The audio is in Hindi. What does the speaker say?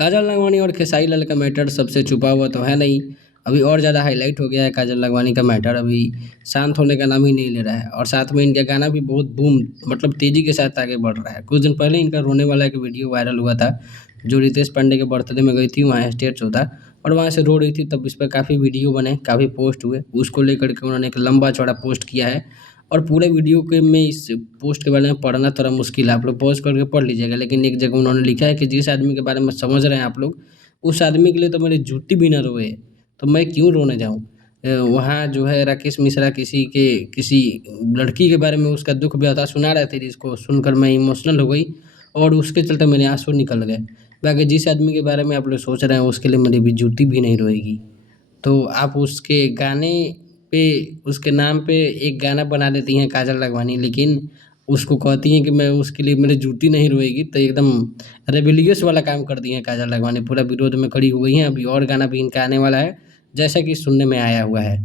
काजल लखमानी और खेसारी लाल का मैटर सबसे छुपा हुआ तो है नहीं। अभी और ज़्यादा हाईलाइट हो गया है काजल लखमानी का मैटर। अभी शांत होने का नाम ही नहीं ले रहा है और साथ में इनका गाना भी बहुत बूम मतलब तेज़ी के साथ आगे बढ़ रहा है। कुछ दिन पहले इनका रोने वाला एक वीडियो वायरल हुआ था, जो रितेश पांडे के बर्थडे में गई थी, वहाँ स्टेज शो था और वहाँ से रो रही थी। तब इस पर काफ़ी वीडियो बने, काफ़ी पोस्ट हुए। उसको लेकर के उन्होंने एक लंबा चौड़ा पोस्ट किया है और पूरे वीडियो के में इस पोस्ट के बारे में पढ़ना थोड़ा मुश्किल है, आप लोग पॉज़ करके पढ़ लीजिएगा। लेकिन एक जगह उन्होंने लिखा है कि जिस आदमी के बारे में समझ रहे हैं आप लोग, उस आदमी के लिए तो मेरी जूती भी ना रोए, तो मैं क्यों रोने जाऊँ। वहाँ जो है राकेश मिश्रा किसी लड़की के बारे में उसका दुःख व्यथा सुना रहे थे, जिसको सुनकर मैं इमोशनल हो गई और उसके चलते मेरे आँसू निकल गए। बाकी जिस आदमी के बारे में आप लोग सोच रहे हैं उसके लिए मेरी भी जूती भी नहीं रोएगी। तो आप उसके गाने पे, उसके नाम पे एक गाना बना देती हैं काजल लखमानी, लेकिन उसको कहती हैं कि मैं उसके लिए मेरी जूती नहीं रोएगी। तो एकदम रेबेलियस वाला काम कर दी हैं काजल लखमानी, पूरा विरोध में खड़ी हो गई हैं। अभी और गाना भी इनका आने वाला है, जैसा कि सुनने में आया हुआ है।